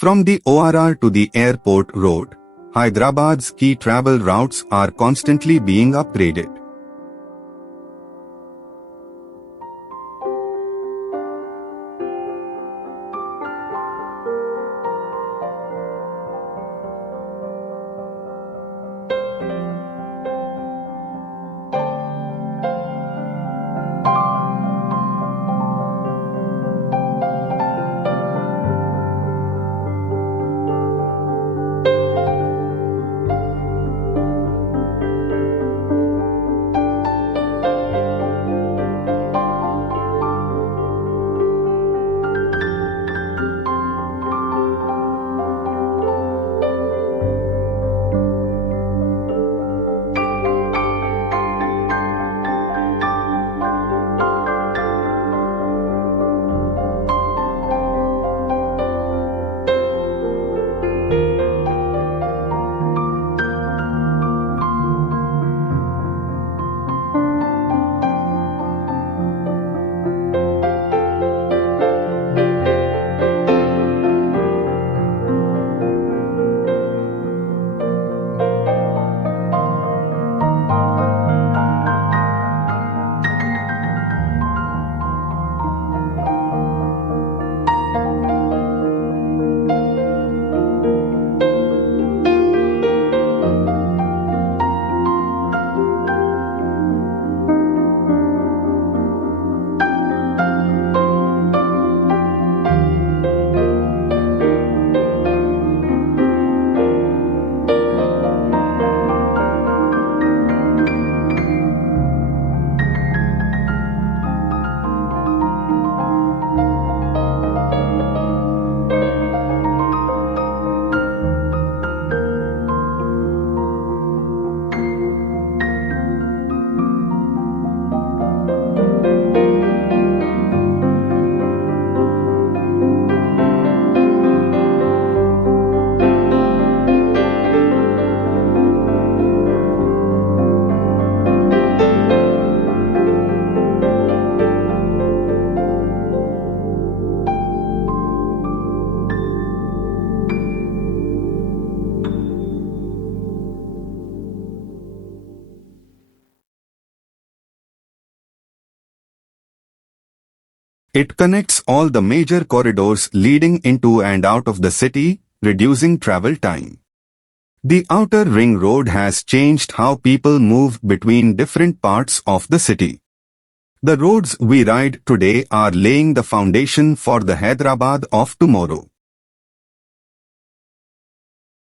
From the ORR to the airport road, Hyderabad's key travel routes are constantly being upgraded. It connects all the major corridors leading into and out of the city, reducing travel time. The outer ring road has changed how people move between different parts of the city. The roads we ride today are laying the foundation for the Hyderabad of tomorrow.